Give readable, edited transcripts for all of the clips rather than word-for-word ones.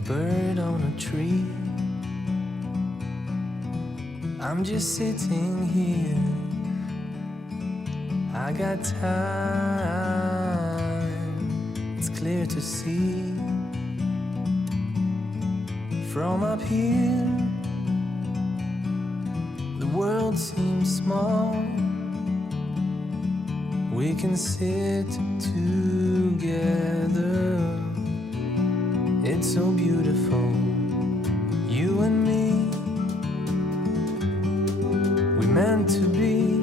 a bird on a tree. I'm just sitting here. I got time. It's clear to see from up here. The world seems small. We can sit together. It's so beautiful, you and me. We meant to be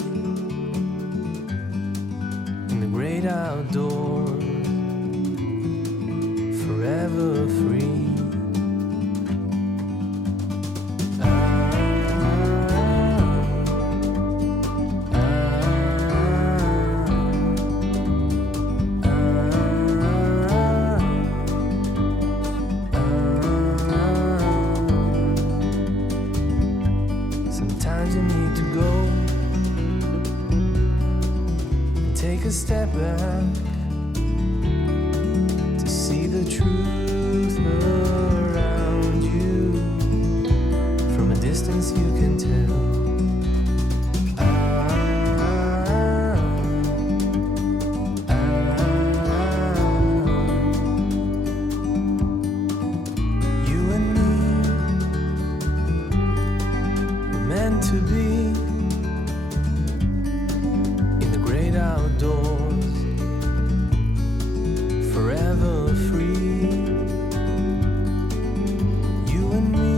in the great outdoors, forever free. Sometimes you need to go and take a step back to see the truth around you. From a distance you can tell. You and me were meant to be in the great outdoors, forever free. You and me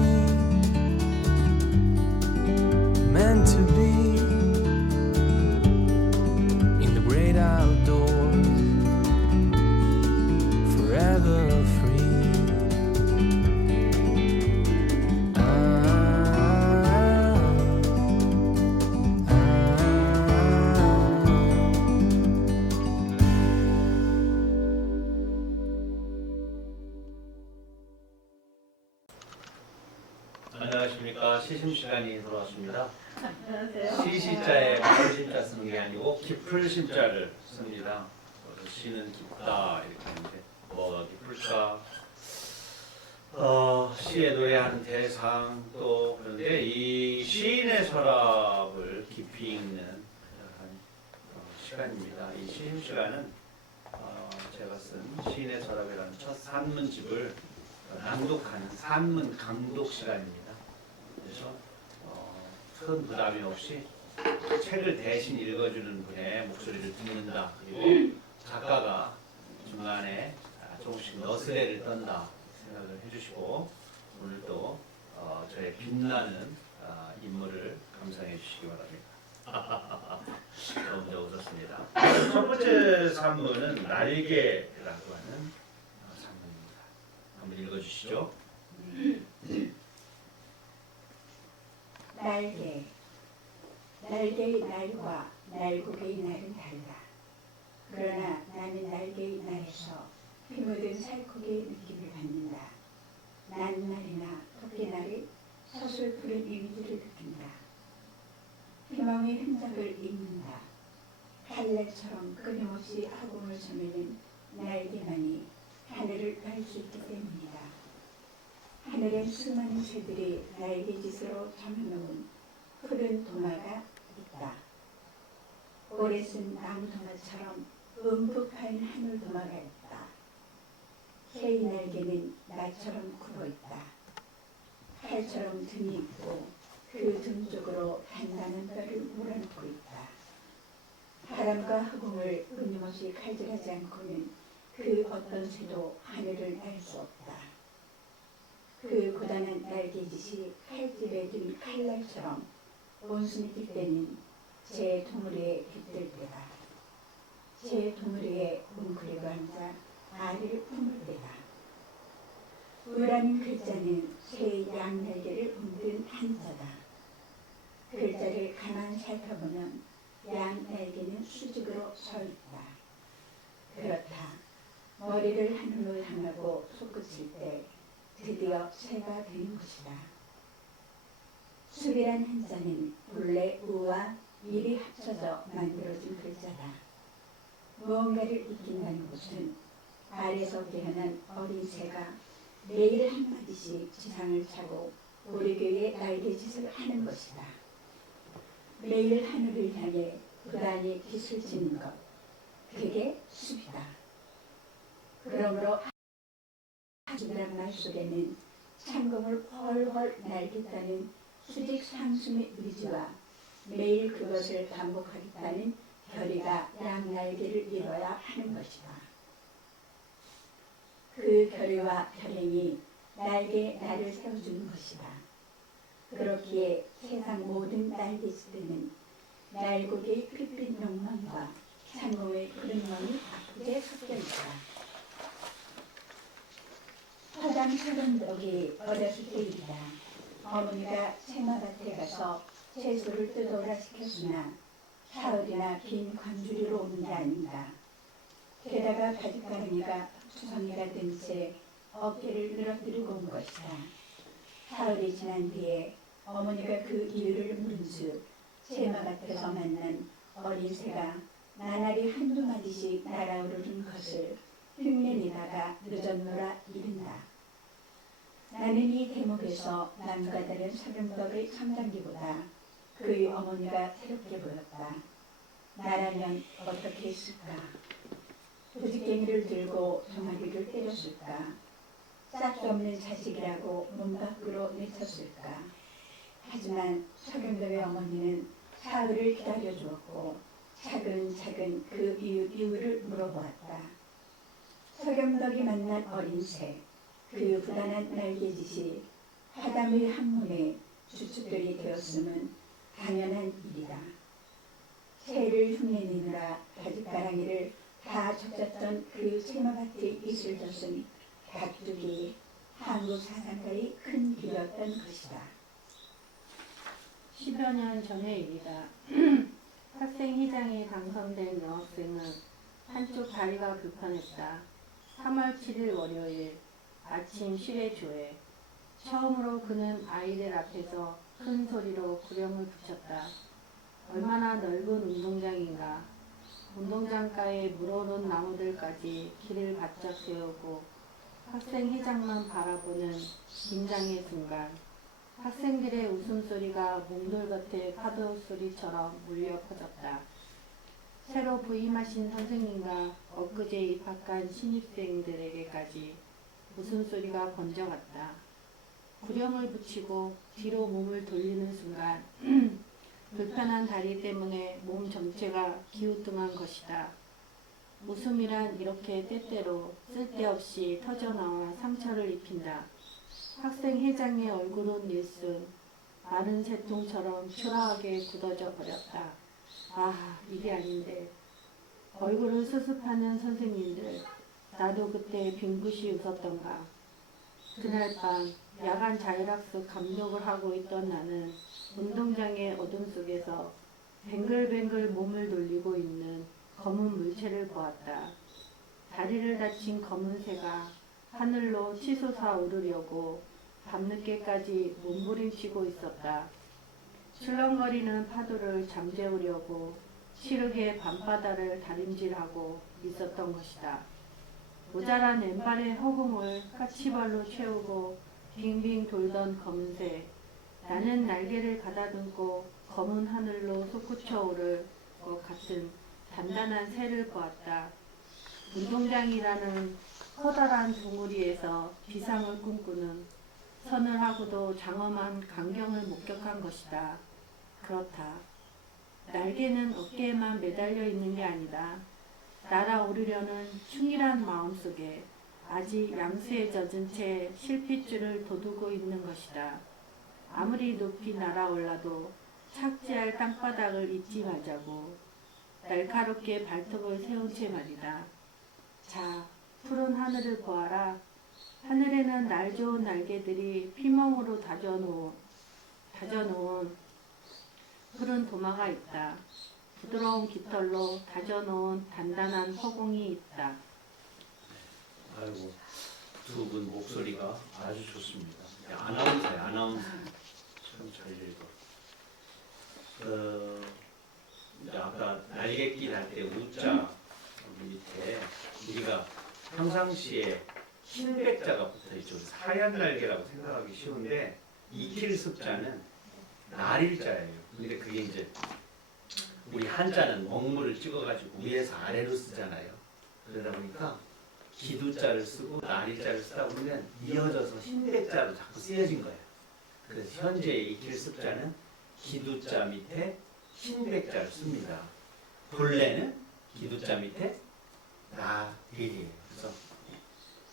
meant to be in the great outdoors, forever free. 안녕하십니까. 시심 시간이 돌아왔습니다. 안녕하세요. 시시자에 마을 심자 쓰는 게 아니고 깊을 심자를 씁니다. 그래서 시는 깊다 이렇게 하는데 뭐가 깊을까? 시에 노래하는 대상 또 그런데 이 시인의 서랍을 깊이 읽는 시간입니다. 이 시심 시간은 제가 쓴 시인의 서랍이라는 첫 산문집을 낭독하는 산문 강독 시간입니다. 그래서 큰 부담이 없이 책을 대신 읽어주는 분의 목소리를 듣는다. 그리고 작가가 중간에 조금씩 너스레를 떤다 생각을 해주시고 오늘 또 저의 빛나는 인물을 감상해 주시기 바랍니다. 너무 웃었습니다. 첫 번째 산문은 날개라고 하는 산문입니다. 한번 읽어주시죠. 날개. 날개의 날과 날국의 날은 달라. 그러나 나는 날개의 날에서 피 묻은 살코기의 느낌을 받는다. 낱날이나 토끼날이 서슬푸른 이미지를 느낀다. 희망의 흔적을 읽는다. 칼날처럼 끊임없이 허공을 스치는 날개만이 하늘을 날 수 있기 때문이다. 하늘엔 수많은 새들이 날개짓으로 잠겨놓은 푸른 도마가 있다. 오래 쓴 나무도마처럼 움푹 파인 하늘 도마가 있다. 새의 날개는 나처럼 굽어있다. 칼처럼 등이 있고 그 등 쪽으로 단단한 뼈를 몰아넣고 있다. 바람과 허공을 끊임없이 칼질하지 않고는 그 어떤 새도 하늘을 날 수 없다. 그 고단한 날개짓이 칼집에 든 칼날처럼 온순히 뛸 때는 제 동무리에 깃들 때다. 제 동무리에 웅크리고 앉아 알을 품을 때다. 우라는 글자는 새 양날개를 웅든 한자다. 글자를 가만 살펴보면 양날개는 수직으로 서 있다. 그렇다. 머리를 하늘로 향하고 솟구칠 때 드디어 새가 되는 것이다. 숲이란 한자는 본래 우와 밀이 합쳐져 만들어진 글자다. 무언가를 익힌다는 것은 알에서 깨어난 어린 새가 매일 한마디씩 지상을 차고 우리 교회의 날개짓을 하는 것이다. 매일 하늘을 향해 부단히 빛을 지는 것, 그게 숲이다. 그러므로 하주란 말 속에는 창공을 훨훨 날겠다는 수직 상승의 의지와 매일 그것을 반복하겠다는 결의가 양날개를 이뤄야 하는 것이다. 그 결의와 결행이 나를 세워주는 것이다. 그렇기에 세상 모든 날개짓들은 날고기의 핏빛 욕망과 창공의 그릇망이 바쁘게 섞여 있다. 화당 서른덕이 어렸을 때이다. 어머니가 채마밭에 가서 채소를 뜯어오라 시켰으나 사흘이나 빈 관주리로 오는 게 아닌가. 게다가 바짓가랑이가 투성이가 된 채 어깨를 늘어뜨리고 온 것이다. 사흘이 지난 뒤에 어머니가 그 이유를 물은즉 채마밭에서 만난 어린 새가 나날이 한두 마디씩 날아오르는 것을 흉내내다가 늦었노라 이른다. 나는 이 대목에서 남과 다른 서른덕의 성장기보다 그의 어머니가 새롭게 보였다. 나라면 어떻게 했을까? 부지깽이를 들고 종아리를 때렸을까? 짝도 없는 자식이라고 문 밖으로 내쳤을까? 하지만 서른덕의 어머니는 사흘을 기다려주었고 차근차근 그 이유를 물어보았다. 서경덕이 만난 어린 새, 그 부단한 날개짓이 화담의 학문의 주축들이 되었음은 당연한 일이다. 새를 흉내내느라 바짓가랑이를 다 젖었던 그 채마밭의 이슬 젖은 가축이 한국 사상가의 큰 길이었던 것이다. 10여 년 전의 일이다. 학생회장에 당선된 여학생은 한쪽 다리가 불편했다. 3월 7일 월요일 아침 실외조회. 처음으로 그는 아이들 앞에서 큰 소리로 구령을 붙였다. 얼마나 넓은 운동장인가. 운동장가에 물어놓은 나무들까지 길을 바짝 세우고 학생회장만 바라보는 긴장의 순간. 학생들의 웃음소리가 몽돌 겉의 파도소리처럼 울려 퍼졌다. 새로 부임하신 선생님과 엊그제 입학한 신입생들에게까지 웃음소리가 번져갔다. 구령을 붙이고 뒤로 몸을 돌리는 순간 불편한 다리 때문에 몸 전체가 기우뚱한 것이다. 웃음이란 이렇게 때때로 쓸데없이 터져나와 상처를 입힌다. 학생회장의 얼굴은 일순 마른 새통처럼 초라하게 굳어져 버렸다. 아, 이게 아닌데. 얼굴을 수습하는 선생님들, 나도 그때 빙긋이 웃었던가. 그날 밤 야간 자율학습 감독을 하고 있던 나는 운동장의 어둠 속에서 뱅글뱅글 몸을 돌리고 있는 검은 물체를 보았다. 다리를 다친 검은 새가 하늘로 치솟아 오르려고 밤늦게까지 몸부림치고 있었다. 출렁거리는 파도를 잠재우려고 시르게 밤바다를 다림질하고 있었던 것이다. 모자란 왼발의 허공을 까치발로 채우고 빙빙 돌던 검은 새. 나는 날개를 가다듬고 검은 하늘로 솟구쳐 오를 것 같은 단단한 새를 보았다. 운동장이라는 커다란 봉우리에서 비상을 꿈꾸는 서늘하고도 장엄한 광경을 목격한 것이다. 그렇다. 날개는 어깨에만 매달려 있는 게 아니다. 날아오르려는 충실한 마음속에 아직 양수에 젖은 채 실핏줄을 돋우고 있는 것이다. 아무리 높이 날아올라도 착지할 땅바닥을 잊지 말자고 날카롭게 발톱을 세운 채 말이다. 자, 푸른 하늘을 보아라. 하늘에는 날 좋은 날개들이 피멍으로 다져놓은 푸른 도마가 있다. 부드러운 깃털로 다져놓은 단단한 허공이 있다. 아이고, 두 분 목소리가 아주 좋습니다. 아나운서예요, 아나운서. 참 잘 읽어. 이제 아까 날개길 할 때 우자 밑에 우리가 평상시에 흰백자가 붙어있죠. 하얀 날개라고 생각하기 쉬운데 익힐 습자는 날일자예요. 근데 그게 이제 우리 한자는 먹물을 찍어가지고 위에서 아래로 쓰잖아요. 그러다 보니까 기두자를 쓰고 날일자를 쓰다 보면 이어져서 흰백자로 자꾸 쓰여진 거예요. 그래서 현재 익힐 습자는 기두자 밑에 흰백자를 씁니다. 본래는 기두자 밑에 날일이에요. 그래서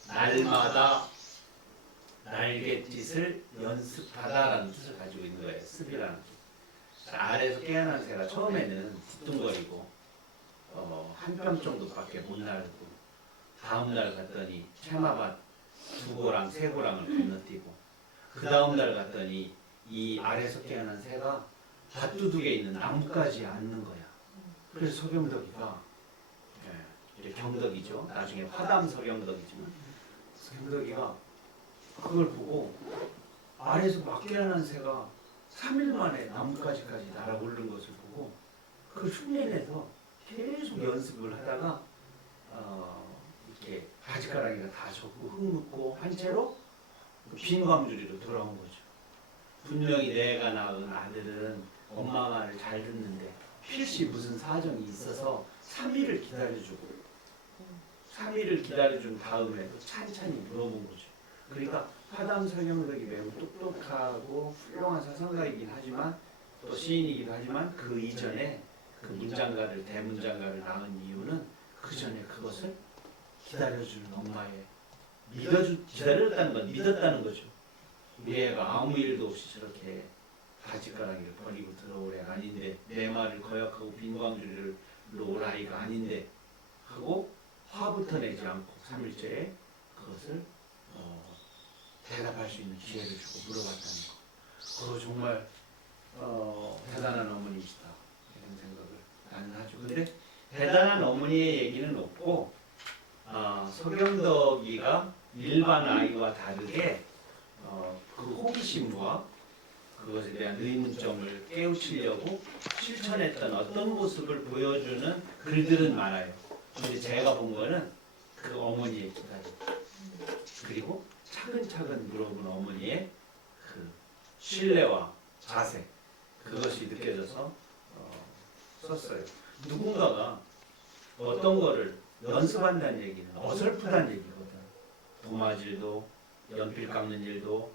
날마다 날갯짓을 연습하다라는 뜻을 가지고 있는 거예요. 습이라는 뜻. 아래에서 깨어난 새가 처음에는 뒤뚱거리고 한 뼘 정도밖에 못 날고 다음 날 갔더니 채마밭 2고랑 3고랑을 건너뛰고 그 다음 날 갔더니 이 아래에서 깨어난 새가 밭두둑에 있는 나무까지 앉는 거야. 그래서 서경덕이가 이제 경덕이죠. 나중에 화담 서경덕이지만 서경덕이가 그걸 보고 아래에서 막 깨어난 새가 3일 만에 나무까지까지 날아오른 것을 보고 그걸 흉내내서 계속 연습을 하다가 이렇게 바지가랑이가 다 젖고 흙 묻고 한 채로 빈 광주리로 돌아온 거죠. 분명히 내가 낳은 아들은 엄마 말을 잘 듣는데 필시 무슨 사정이 있어서 3일을 기다려주고 3일을 기다려준 다음에도 찬찬히 물어본 거죠. 그러니까 화담 서경덕이 매우 똑똑하고 훌륭한 사상가이긴 하지만 또 시인이기도 하지만 그 이전에 그 문장가를 대문장가를 낳은 이유는 그 전에 그것을 기다려주는 엄마의 기다렸다는 건 믿었다는 거죠. 우리 애가 아무 일도 없이 저렇게 바지가랑이를 버리고 들어올 애가 아닌데 내 말을 거역하고 빈광주리로 올 아이가 아닌데 하고 화부터 내지 않고 3일째에 그것을 대답할 수 있는 기회를 주고 물어봤다는 거. 그거 정말 대단한 어머니시다 이런 생각을 나는 하죠. 근데 대단한 어머니의 얘기는 없고 서경덕이가 일반 아이와 다르게 그 호기심과 그것에 대한 의문점을 깨우치려고 실천했던 어떤 모습을 보여주는 글들은 많아요. 근데 제가 본 거는 그 어머니의 기다림 그리고 차근차근 물어본 어머니의 그 신뢰와 자세 그것이 느껴져서 썼어요. 누군가가 어떤 거를 연습한다는 얘기는 어설프다는 얘기거든. 도마질도 연필 깎는 일도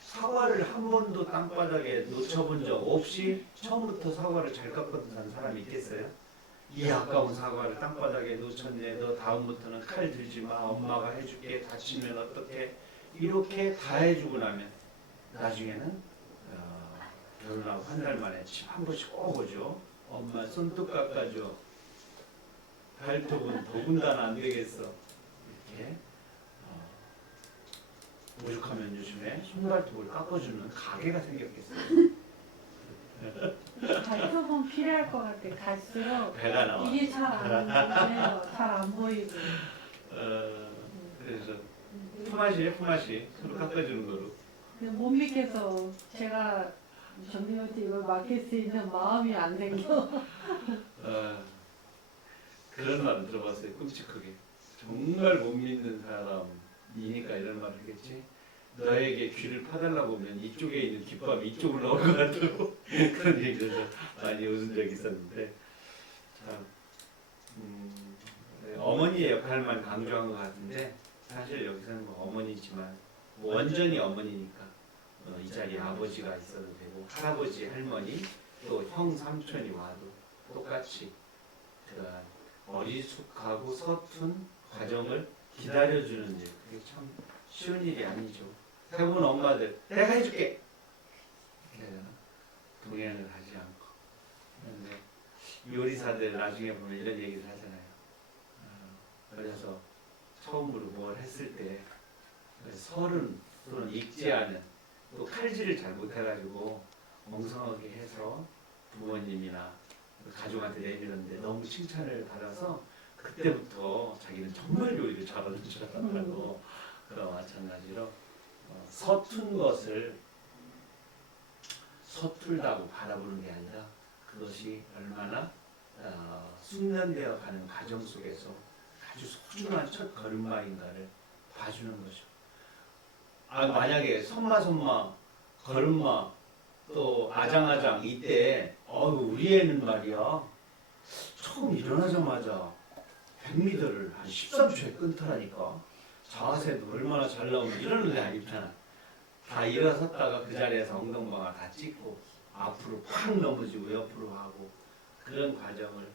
사과를 한 번도 땅바닥에 놓쳐본 적 없이 처음부터 사과를 잘 깎았던 사람이 있겠어요? 이 아까운 사과를 땅바닥에 놓쳤네. 너 다음부터는 칼 들지 마. 엄마가 해줄게. 다치면 어떡해. 이렇게 다 해주고 나면 나중에는 결혼하고 한 달 만에 집 한 번씩 꼭 오죠. 엄마 손톱 깎아줘. 발톱은 더군다나 안 되겠어. 이렇게 오죽하면 요즘에 손발톱을 깎아주는 가게가 생겼겠어요. 발톱은 필요할 것 같아. 갈수록 배가 나와. 이게 잘 안 보여요. 잘 안 보이고. 그래서 품앗이 서로 깎아주는 거로. 근데 못 믿겠어. 제가 정리한테 이걸 맡길 수 있는 마음이 안 생겨. 그런 말은 들어봤어요. 끔찍하게. 정말 못 믿는 사람이니까 이런 말을 하겠지. 너에게 귀를 파달라고 하면 이쪽에 있는 귓밥이 이쪽으로 나올 것 같다고 그런 얘기를 많이 웃은 적이 있었는데 참 어머니의 역할만 강조한 것 같은데 사실 여기서는 뭐 어머니지만 뭐 완전히 어머니니까 이 자리에 아버지가 있어도 되고 할아버지 할머니 또 형 삼촌이 와도 똑같이 그러한 어리숙하고 서툰 과정을 기다려주는 일 그게 참 쉬운 일이 아니죠. 대부분 엄마들 내가 해줄게 동행을 하지 않고 그런데 요리사들 나중에 보면 이런 얘기를 하잖아요. 그래서 처음으로 뭘 했을 때 서른 또는 익지 않은 또 칼질을 잘 못해가지고 멍성하게 해서 부모님이나 가족한테 내밀었는데 너무 칭찬을 받아서 그때부터 자기는 정말 요리를 잘하는 줄 알았다고 그와 마찬가지로 서툰 것을 서툴다고 바라보는 게 아니라 그것이 얼마나 숙련되어 가는 과정 속에서 아주 소중한 첫 걸음마인가를 봐주는 거죠. 만약에 선마, 걸음마, 또 아장아장 이때 우리 애는 말이야 처음 일어나자마자 100m를 한 13초에 끊더라니까. 자세도 얼마나 잘 나오면 이러는 애 아니잖아. 다 일어섰다가 그 자리에서 엉덩방아 다 찍고 앞으로 팍 넘어지고 옆으로 하고 그런 과정을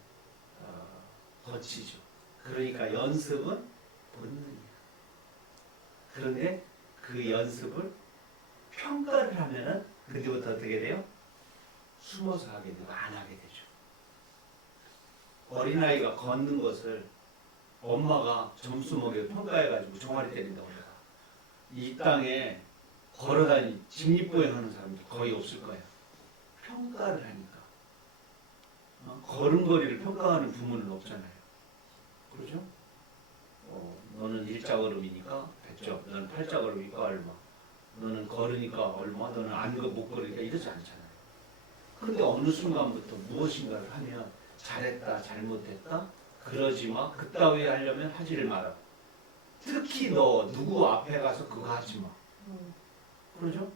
거치죠. 그러니까 연습은 본능이야. 그런데 그 연습을 평가를 하면은 그때부터 어떻게 돼요? 숨어서 하게 되고 안 하게 되죠. 어린아이가 걷는 것을 엄마가 점수 먹여 평가해가지고 종아리 때린다고 해요. 이 땅에 걸어다니 직립보행하는 사람도 거의 없을 거예요. 평가를 하니까. 걸음걸이를 평가하는 부모는 없잖아요. 그렇죠? 너는 일자걸음이니까 100점, 너는 팔자걸음이니까 얼마, 너는 걸으니까 얼마, 너는 못 걸으니까 이러지 않잖아요. 그런데 어느 순간부터 무엇인가를 하면 잘했다, 잘못했다, 그러지 마, 그따위 하려면 하지를 마라. 특히 너 누구 앞에 가서 그거 하지 마. 그러죠?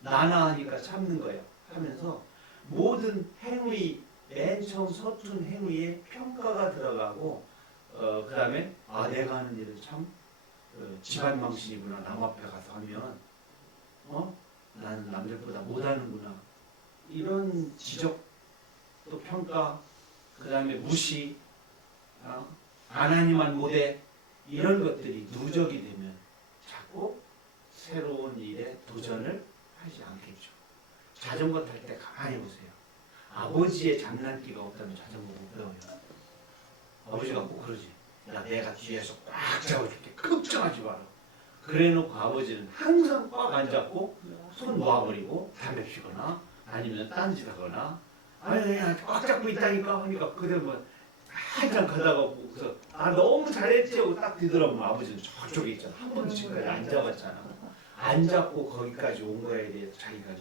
나나 하니까 참는 거야. 하면서 모든 행위, 맨 처음 서툰 행위에 평가가 들어가고 그 다음에 내가 하는 일은 참 집안 망신이구나. 남 앞에 가서 하면 나는 남들보다 못하는구나. 이런 지적, 또 평가, 그 다음에 무시, 안 하니만 못해. 이런 것들이 누적이 되면 자꾸 새로운 일에 도전을 하지 않겠죠. 자전거 탈 때 가만히 보세요. 아버지의 장난기가 없다면 자전거 못 배워요. 아버지가 꼭 그러지. 야, 내가 뒤에서 꽉 잡아줄게. 걱정하지 마라. 그래놓고 아버지는 항상 꽉 안 잡고 손 놓아버리고 담배 피거나 아니면 딴짓 하거나 아니 그냥 꽉 잡고 있다니까 하니까 그대로 뭐 한참 가다가 그래서 너무 잘했지 하고 딱 뒤돌아보면 아버지는 저쪽에 있잖아. 한 번도 지금까지 안 잡았잖아. 안 잡고 거기까지 온 거에 대해서 자기가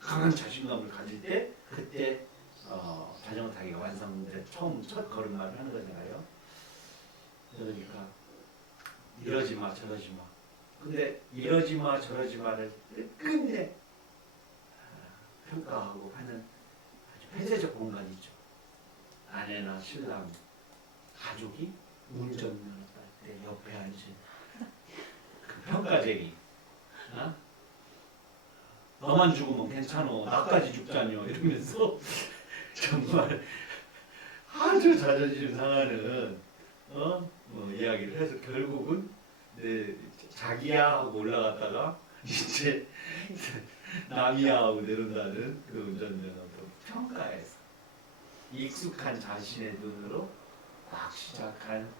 강한 자신감을 가질 때 그때 자전거 타기가 완성돼 첫 걸음마를 하는 거잖아요. 그러니까 이러지 마 저러지 마. 근데 이러지 마 저러지 마를 끝내 평가하고 하는 아주 폐쇄적 공간이 있죠. 아내나 신랑, 가족이 운전면허 딸 때 옆에 앉은 그 평가쟁이. 너만 죽으면 괜찮어. 나까지 죽자뇨. 이러면서 정말 아주 자존심 상하는 이야기를 해서 결국은 자기야 하고 올라갔다가 이제 남이야 하고 내려온다는 그 운전면허도 평가해서 익숙한 자신의 눈으로 막 시작한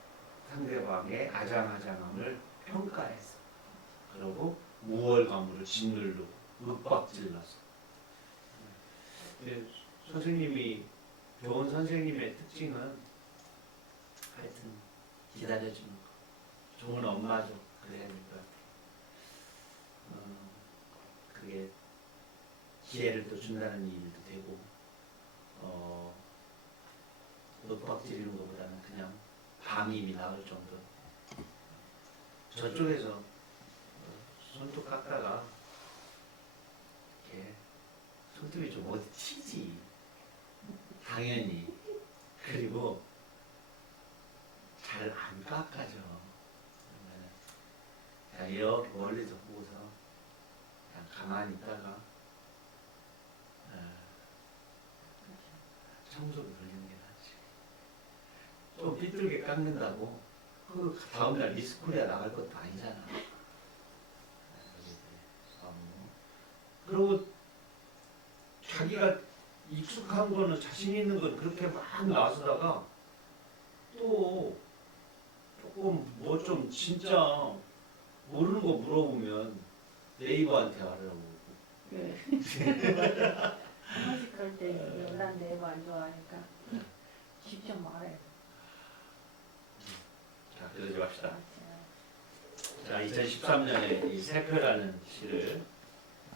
상대방의 아장아장함을 평가해서 그리고 우월감으로 짓누르고 윽박질러서 선생님이 좋은 선생님의 특징은 하여튼 기다려주는 거. 좋은 엄마죠. 그래야 될 것 같아요. 그게 기회를 또 준다는 일도 되고 윽박지르는 것보다는 그냥 방임이 나을 정도. 저쪽에서 손톱 깎다가 이렇게 손톱이 좀 어디 튀지. 당연히. 그리고 잘 안 깎아져. 그냥 이렇게 멀리서 보고서 그냥 가만히 있다가 청소를 돌리는 게 낫지. 좀 삐뚤게 깎는다고 그 다음날 미스코리아 나갈 것도 아니잖아. 그리고 자기가 익숙한 거는 자신 있는 건 그렇게 막 나서다가 또 조금 뭐 좀 진짜 모르는 거 물어보면 네이버한테 하라고. 네. 한 번씩 그럴 때 있어요. 난 네이버 안 좋아하니까 직접 말해. 자, 그러지 맙시다. 자, 2013년에 이 세표라는 시를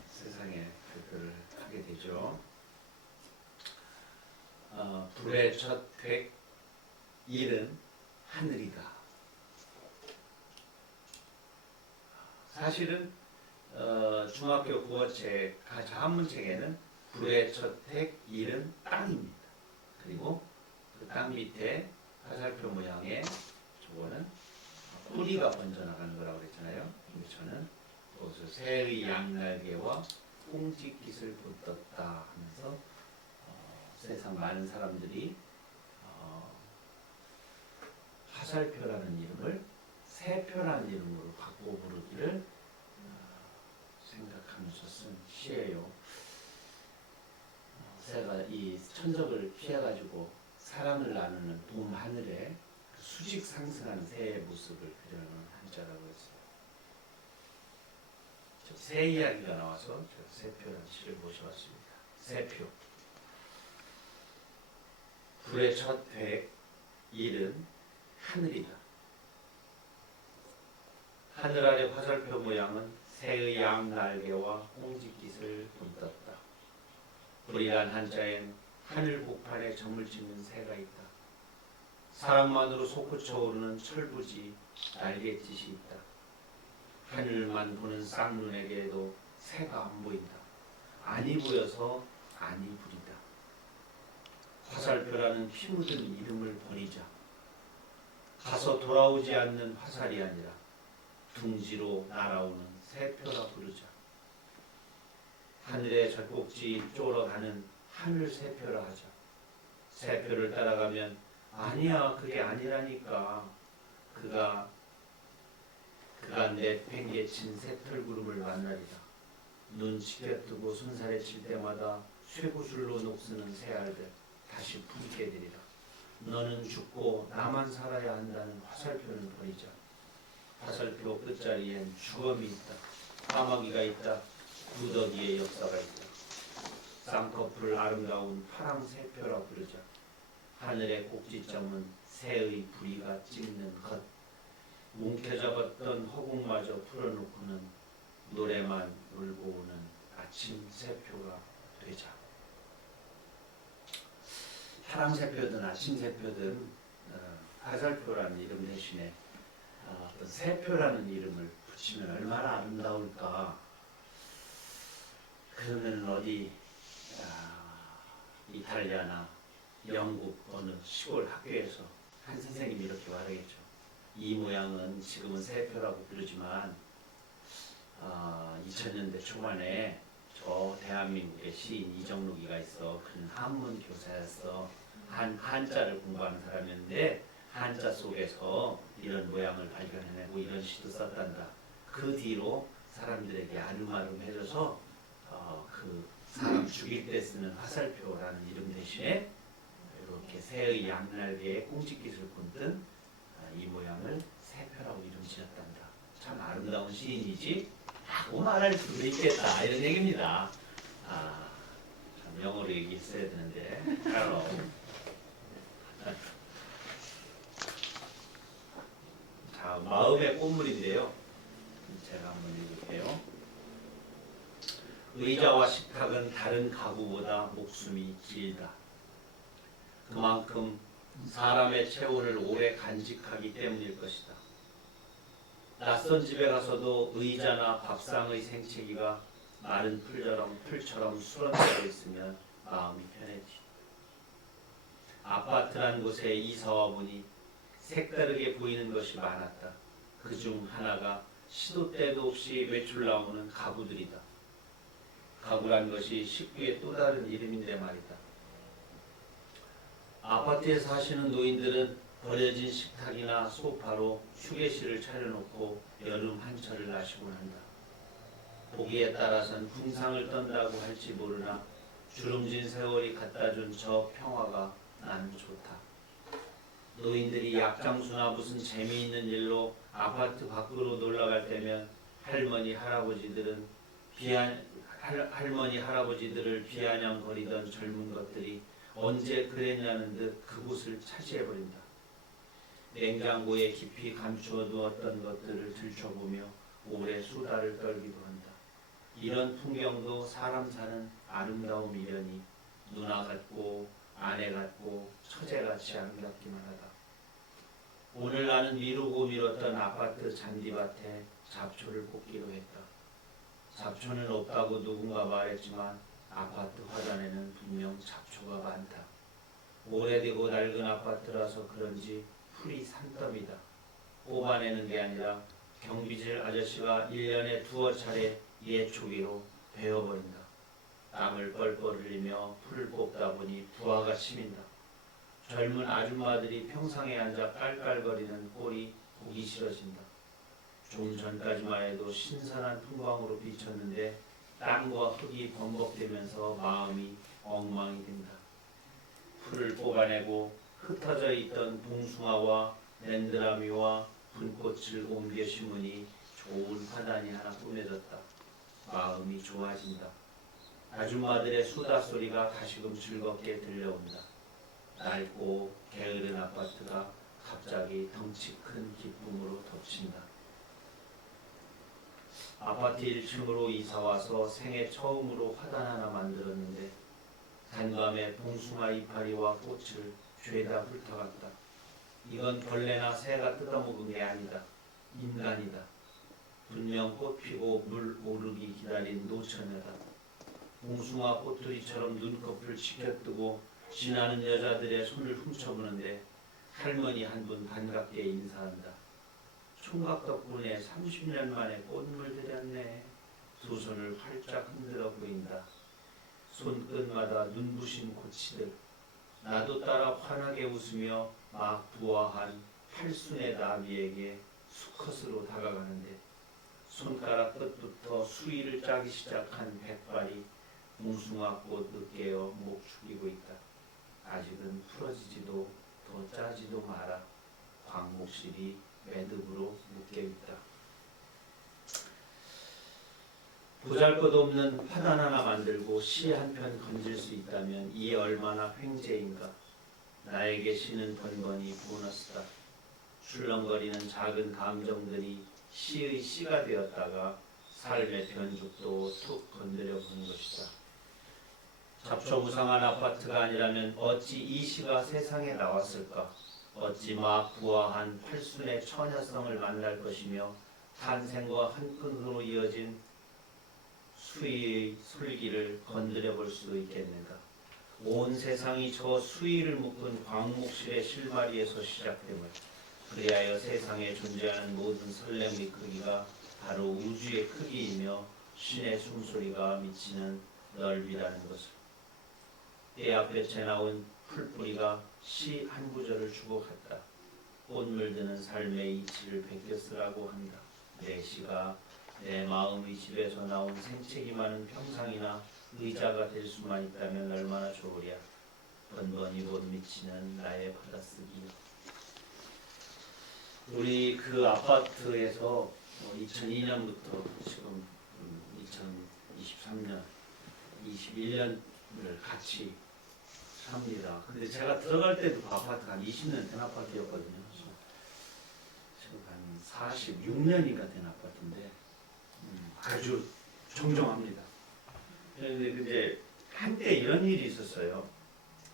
세상에 발표를 하게 되죠. 불의 첫 백, 일은 하늘이다. 사실은 중학교 국어책 한문책에는 불의 첫택 일은 땅입니다. 그리고 그 땅 밑에 화살표 모양의 저거는 뿌리가 번져나가는 거라고 그랬잖아요. 근데 저는 거기서 새의 양날개와 꽁지깃을 붙었다 하면서 세상 많은 사람들이 화살표라는 이름을 새표라는 이름으로 바꿔 부르기를 생각하면서 쓴 시예요. 새가 이 천적을 피해가지고 사랑을 나누는 봄 하늘에 수직 상승하는 새의 모습을 그려놓은 한자라고 했어요. 새 이야기가 나와서 새표라는 시를 모셔왔습니다. 새표. 불의 첫 백, 일은 하늘이다. 하늘 아래 화살표 모양은 새의 양 날개와 꽁지깃을 본떴다. 불이란 한자엔 하늘 복판에 점을 찍는 새가 있다. 사랑만으로 솟구쳐 오르는 철부지 날갯짓이 있다. 하늘만 보는 쌍눈에게도 새가 안 보인다. 안이 보여서 안이 부리다. 화살표라는 피 묻은 이름을 버리자. 가서 돌아오지 않는 화살이 아니라 둥지로 날아오는 새표라 부르자. 하늘의 젖꼭지 쪽으로 가는 하늘 새표라 하자. 새표를 따라가면 아니야 그게 아니라니까. 그가 내팽개친 새털구름을 만나리라. 눈 치켜뜨고 손살에 칠 때마다 쇠구슬로 녹쓰는 새알들 다시 품게 되리라. 너는 죽고 나만 살아야 한다는 화살표는 버리자. 화살표 끝자리엔 주검이 있다. 까마귀가 있다. 무더기의 역사가 있다. 쌍꺼풀 아름다운 파랑 새표라 부르자. 하늘의 꼭지점은 새의 부리가 찍는 것. 뭉켜잡았던 허공마저 풀어놓고는 노래만 울고 오는 아침 새표가 되자. 파랑 새표든 아침 새표든 화살표라는 이름 대신에 어떤 새표라는 이름을 붙이면 얼마나 아름다울까. 그러면 어디 이탈리아나 영국 어느 시골 학교에서 한 선생님이 이렇게 말하겠죠. 이 모양은 지금은 새표라고 부르지만 2000년대 초반에 저 대한민국의 시인 이정록이가 있어. 그는 한문 교사였어. 한자를 공부하는 사람이었는데 한자 속에서 이런 모양을 발견해내고 이런 시도 썼단다. 그 뒤로 사람들에게 아름아름해져서 그 사람 죽일 때 쓰는 화살표라는 이름 대신에 이렇게 새의 양날개에 꽁지깃을 본뜬 이 모양을 새표라고 이름 지었단다. 참 아름다운 시인이지 하고 말할 수도 있겠다 이런 얘기입니다. 참 영어로 얘기했어야 되는데 자, 마음의 꽃물인데요. 제가 한번 읽을게요. 의자와 식탁은 다른 가구보다 목숨이 길다. 그만큼 사람의 체온을 오래 간직하기 때문일 것이다. 낯선 집에 가서도 의자나 밥상의 생채기가 마른 풀처럼 수런되어 있으면 마음이 편해지. 아파트란 곳에 이사와 보니 색다르게 보이는 것이 많았다. 그중 하나가 시도 때도 없이 외출 나오는 가구들이다. 가구란 것이 식구의 또 다른 이름인데 말이다. 아파트에 사시는 노인들은 버려진 식탁이나 소파로 휴게실을 차려놓고 여름 한철을 나시곤 한다. 보기에 따라선 궁상을 떤다고 할지 모르나 주름진 세월이 갖다준 저 평화가 나는 좋다. 노인들이 약장수나 무슨 재미있는 일로 아파트 밖으로 놀러갈 때면 할머니 할아버지들을 비아냥거리던 젊은 것들이 언제 그랬냐는 듯 그곳을 차지해버린다. 냉장고에 깊이 감추어 두었던 것들을 들춰보며 오래 수다를 떨기도 한다. 이런 풍경도 사람 사는 아름다움 이련이 누나 같고 아내 같고 처제같이 아름답기만 하다. 오늘 나는 미루고 미뤘던 아파트 잔디밭에 잡초를 뽑기로 했다. 잡초는 없다고 누군가 말했지만 아파트 화단에는 분명 잡초가 많다. 오래되고 낡은 아파트라서 그런지 풀이 산더미다. 뽑아내는 게 아니라 경비실 아저씨가 1년에 두어 차례 예초기로 베어버린다. 땀을 뻘뻘 흘리며 풀을 뽑다 보니 부하가 치민다. 젊은 아줌마들이 평상에 앉아 깔깔거리는 꼴이 보기 싫어진다. 좀 전까지만 해도 신선한 풍광으로 비쳤는데 땀과 흙이 범벅되면서 마음이 엉망이 된다. 풀을 뽑아내고 흩어져 있던 봉숭아와 랜드라미와 분꽃을 옮겨 심으니 좋은 화단이 하나 꾸며졌다. 마음이 좋아진다. 아줌마들의 수다 소리가 다시금 즐겁게 들려온다. 낡고 게으른 아파트가 갑자기 덩치 큰 기쁨으로 덮친다. 아파트 1층으로 이사와서 생애 처음으로 화단 하나 만들었는데 단밤에 봉숭아 이파리와 꽃을 죄다 훑어갔다. 이건 벌레나 새가 뜯어먹은 게 아니다. 인간이다. 분명 꽃 피고 물 오르기 기다린 노처녀다. 봉숭아 꼬투리처럼 눈꺼풀 치켜뜨고 지나는 여자들의 손을 훔쳐보는데 할머니 한 분 반갑게 인사한다. 총각 덕분에 30년 만에 꽃물 들였네. 두 손을 활짝 흔들어 보인다. 손끝마다 눈부신 고치들. 나도 따라 환하게 웃으며 막 부화한 팔순의 나비에게 수컷으로 다가가는데 손가락 끝부터 수위를 짜기 시작한 백발이 봉숭아꽃 으깨어 목 축이고 있다. 아직은 풀어지지도 더 짜지도 마라. 광목실이 매듭으로 묶여있다. 보잘것없는 화단 하나 만들고 시 한 편 건질 수 있다면 이게 얼마나 횡재인가. 나에게 시는 번번이 보너스다. 출렁거리는 작은 감정들이 시의 시가 되었다가 삶의 변죽도 툭 건드려 보는 것이다. 잡초무상한 아파트가 아니라면 어찌 이 시가 세상에 나왔을까? 어찌 막 부화한 팔순의 처녀성을 만날 것이며 탄생과 한끈으로 이어진 수위의 솔기를 건드려 볼 수 있겠는가? 온 세상이 저 수위를 묶은 광목실의 실마리에서 시작됨을, 그리하여 세상에 존재하는 모든 설렘의 크기가 바로 우주의 크기이며 신의 숨소리가 미치는 넓이라는 것을. 떼약볕에 나온 풀뿌리가 시 한 구절을 주고 갔다. 꽃 물드는 삶의 이치를 베껴 쓰라고 한다. 내 시가 내 마음의 집에서 나온 생채기 많은 평상이나 의자가 될 수만 있다면 얼마나 좋으랴. 번번이 못 미치는 나의 받아쓰기. 우리 그 아파트에서 2002년부터 지금 2023년 21년을 같이 삽니다. 근데 제가 들어갈 때도 그 아파트가 한 20년 된 아파트였거든요. 지금 한 46년이가 된 아파트인데 아주 정정합니다. 그런데 이제 한때 이런 일이 있었어요.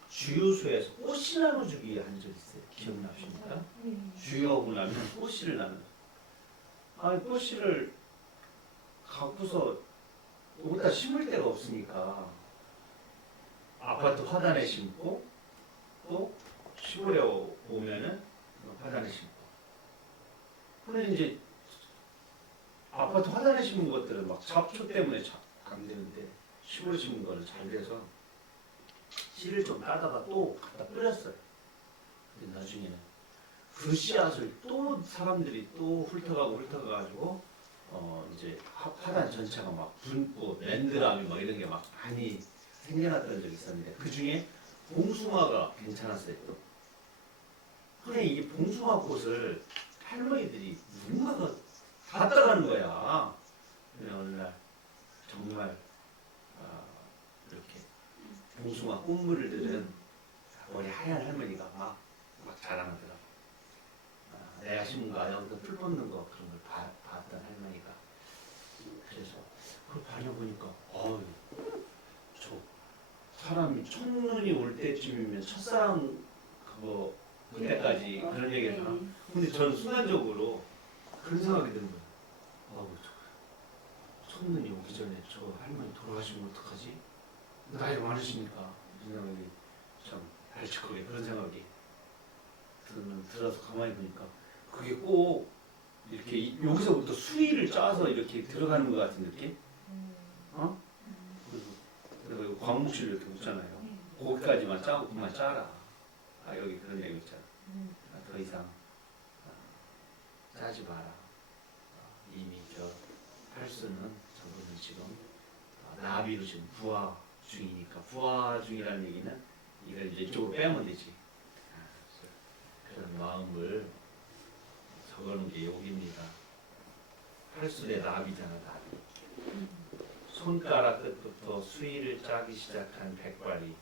주유소에서 꽃이 나눠주기 한 적 있어요. 기억나십니까? 주유하고 나면 꽃씨를 나눠. 아니 꽃씨를 갖고서 어디다 심을 데가 없으니까 아파트 화단에 심고 또 심으려 오면은 화단에 심고. 근데 이제 아파트 화단에 심은 것들은 막 잡초 때문에 안 되는데 시골에 심은 거는 잘 돼서 씨를 좀 따다가 또 갖다 뿌렸어요. 근데 나중에는 그 씨앗을 또 사람들이 또 훑어가가지고 이제 화단 전체가 막 분꽃, 랜드라미 막 이런 게 막 많이 생겨났던 적이 있었는데 그 중에 봉숭아가 괜찮았어요 또. 근데 이 봉숭아 꽃을 할머니들이 누군가가 다 따가는 거야. 근데 어느 날 정말 이렇게 봉숭아 꽃물을 들은 머리 하얀 할머니가 막 자랑하더라고. 내가 심은 거 여기서 풀 뽑는 거 그런 걸 봤던 할머니가. 그래서 그걸 다녀보니까 저 사람이 첫눈이 올 때쯤이면 첫사랑 그거 그때까지 그런 얘기를 하나. 근데 저는 순간적으로 그런 생각이 드는 거예요. 손님이 오기 전에 저 할머니 돌아가시면 어떡하지? 나이가 많으시니까 이 생각이 참 발칙하게 그런 생각이 들어서 가만히 보니까 그게 꼭 이렇게 여기서부터 수위를 짜서 이렇게 들어가는 것 같은 느낌? 어? 그래서 광목실 이렇게 묻잖아요. 거기까지만 짜고 그만 짜라. 아 여기 그런 얘기 있잖아. 더 이상 짜지 마라. 이미 저 팔수는 저분은 지금 나비로 지금 부화 중이니까 부화 중이라는 얘기는 이걸 이제 이쪽으로 빼면 되지. 그런 마음을 적어놓은 게 여기입니다. 팔순의 나비잖아 나비. 손가락 끝부터 수위를 짜기 시작한 백발이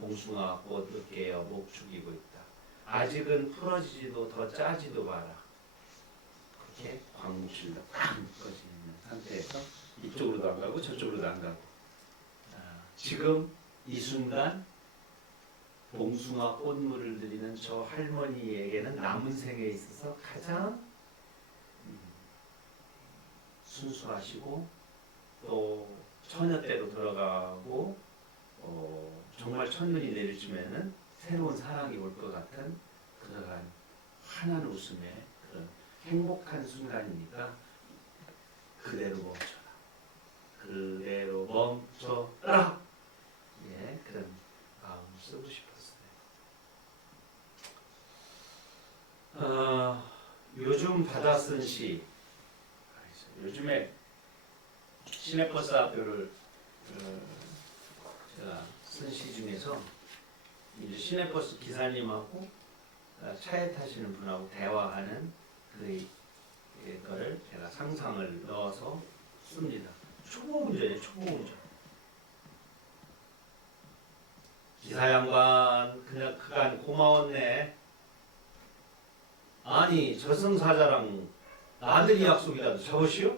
봉숭아 꽃을 깨어 목 죽이고 있다. 아직은 풀어지지도 더 짜지도 마라. 그렇게 광목실로 팍 묶어져 있는 상태에서 이쪽으로도 안 가고 저쪽으로도 안 가고 지금 이 순간 봉숭아 꽃물을 드리는 저 할머니에게는 남은 생에 있어서 가장 순수하시고 또 처녀 때로 들어가고 정말 첫눈이 내릴 쯤에는 새로운 사랑이 올 것 같은 그러한 환한 웃음의 그런 행복한 순간이니까 그대로 멈춰라. 그대로 멈춰라. 예, 그런 마음을 쓰고 싶었어요. 요즘 받아 쓴 시, 요즘에 시내버스 학교를 제가 쓴 시 중에서 이제 시내버스 기사님하고 차에 타시는 분하고 대화하는 그거를 제가 상상을 넣어서 씁니다. 초보 운전이에요, 초보 운전. 기사 양반 그냥 그간 고마웠네. 아니 저승사자랑 나들이 약속이라도 잡으시오?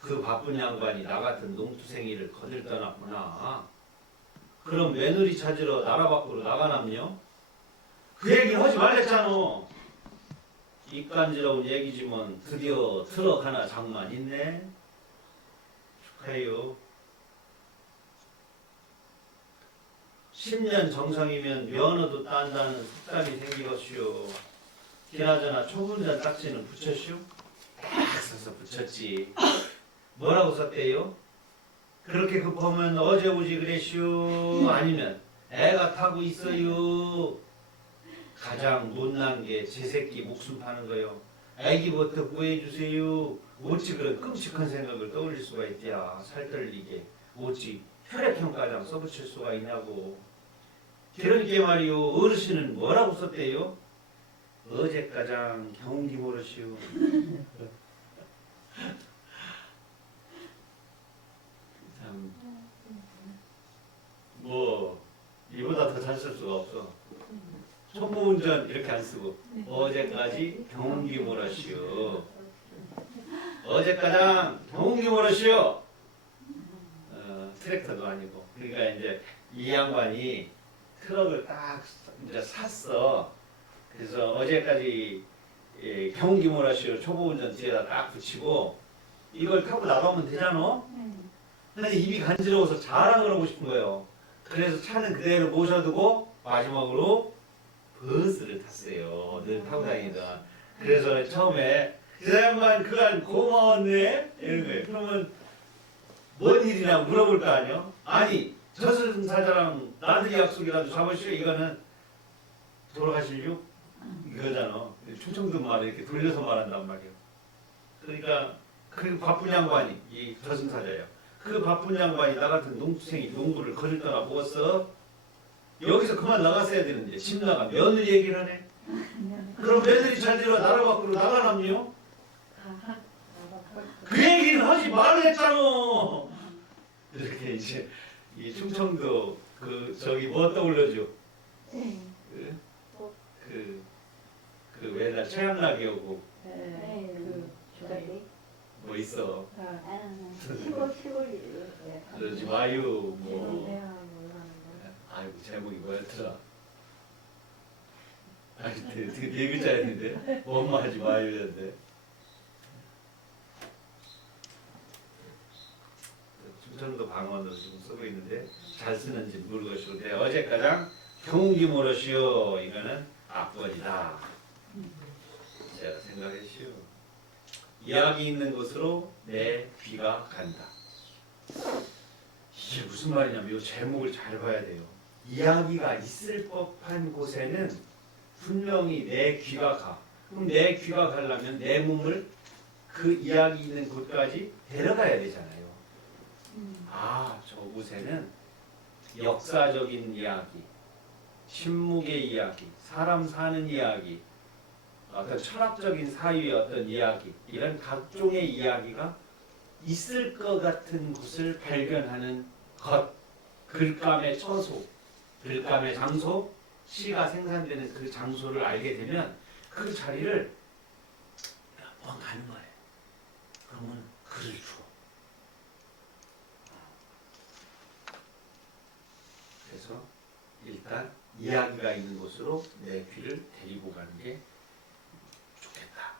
그 바쁜 양반이 나 같은 농투생이를 거들 떠났구나. 그럼 며느리 찾으러 나라 밖으로 나가남요? 그 얘기 하지 말랬잖아. 입간지러운 얘기지만 드디어 트럭 하나 장만 있네. 축하해요. 10년 정상이면 면허도 딴다는 속담이 생기겠슈. 기나저나 초분전 딱지는 붙였슈? 딱 써서 붙였지. 뭐라고 썼대요? 그렇게 급하면 어제 오지 그랬슈? 아니면 애가 타고 있어요? 가장 못난 게 제 새끼 목숨 파는 거요. 애기부터 구해주세요. 어찌 그런 끔찍한 생각을 떠올릴 수가 있대야. 살떨리게. 어찌 혈액형가장 써붙일 수가 있냐고. 그러니까 말이요. 어르신은 뭐라고 썼대요? 어제 가장 경운기 모르시오. 참, 뭐 이보다 더 잘 쓸 수가 없어. 초보운전 이렇게 안 쓰고 어제까지 경운기 모르시오. 어제 가장 경운기 모르시오. 트랙터도 아니고. 그러니까 이제 이 양반이 트럭을 딱 이제 샀어. 그래서 어제까지 경운기 모라시오 초보운전 뒤에다 딱 붙이고 이걸 타고 나가면 되잖아. 근데 입이 간지러워서 자랑을 하고 싶은 거예요. 그래서 차는 그대로 모셔두고 마지막으로 버스를 탔어요. 늘 타고 다니던. 그래서 처음에 그 양반 그간 고마웠네 이런 거예요. 그러면 뭔 일이냐 물어볼 거 아니요? 아니 저승사자랑 나들이 약속이라도 잡으시오. 이거는 돌아가실요? 이거잖아. 충청도 말을 이렇게 돌려서 말한단 말이에요. 그러니까 그 바쁜 양반이 이 저승사자예요. 그 바쁜 양반이 나 같은 농투생이 농부를 거들 떠나 먹었어. 여기서 그만 나갔어야 되는데 집 나가 며느리 얘기를 하네. 그럼 며느리 찾으러 나라 밖으로 나가남요? 그 얘기는 하지 말랬잖아. 이렇게 이제 이 충청도 그 저기 뭐 떠올려줘? 그 맨날 최양락이 오고 뭐 있어? 그러지 마요 뭐. 아이고 제목이 뭐였더라? 아니 네 글자였는데 엄마 하지 마요였는데 충청도 방언으로 지금 쓰고 있는데 잘 쓰는지 모르겠는데 어제 가장 경운기 모르시오 이거는 악번이다. 제가 생각했시오. 이야기 있는 곳으로 내 귀가 간다. 이게 무슨 말이냐면 이 제목을 잘 봐야 돼요. 이야기가 있을 법한 곳에는 분명히 내 귀가 가. 그럼 내 귀가 가려면 내 몸을 그 이야기 있는 곳까지 데려가야 되잖아요. 아, 저곳에는 역사적인 이야기, 침묵의 이야기, 사람 사는 이야기, 어떤 철학적인 사유의 어떤 이야기, 이런 각종의 이야기가 있을 것 같은 곳을 발견하는 것, 글감의 처소, 글감의 장소, 시가 생산되는 그 장소를 알게 되면 그 자리를 몇 번 가는 거예요. 그러면 글을 줘. 그래서 일단 이야기가 있는 곳으로 내 귀를 데리고 가는 게 좋겠다.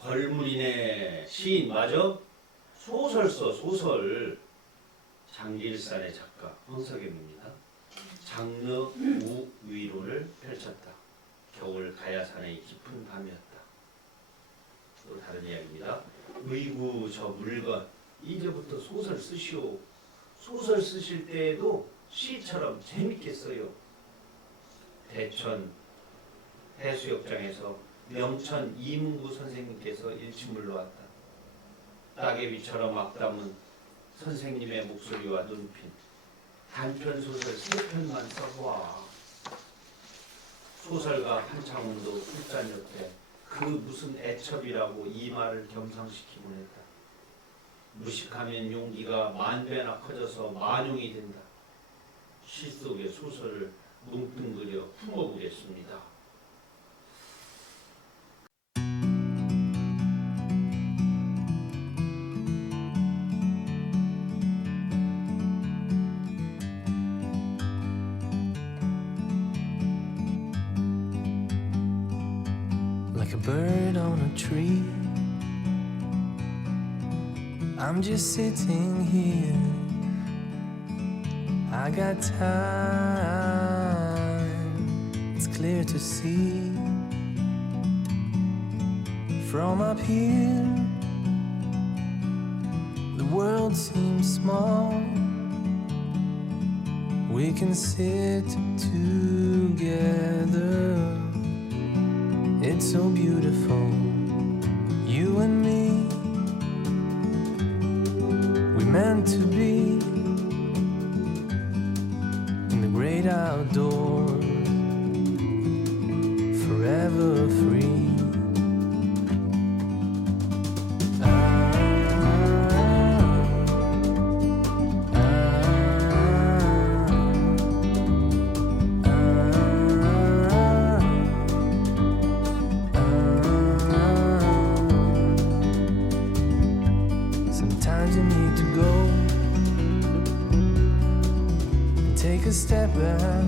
걸물인의 시인 맞아? 소설 써 소설. 장길산의 작가 황석영입니다. 장르 우위로를 펼쳤다. 겨울 가야산의 깊은 밤이었다. 또 다른 이야기입니다. 의구 저 물건 이제부터 소설 쓰시오. 소설 쓰실 때에도 시처럼 재밌게 써요. 대천 해수욕장에서 명천 이문구 선생님께서 일침물로 왔다. 따개비처럼 악담은 선생님의 목소리와 눈빛. 단편소설 3편만 써봐. 소설가 한창훈도 술잔 옆에 그 무슨 애첩이라고 이 말을 겸상시키곤 했다. 무식하면 용기가 만배나 커져서 만용이 된다. 시 속의 소설을 뭉뚱그려 품어보겠습니다. Like a bird on a tree, I'm just sitting here. I got time, it's clear to see. From up here, the world seems small. We can sit together. It's so beautiful, you and me. We meant to be in the great outdoors, forever free. Sometimes you need to go and take a step back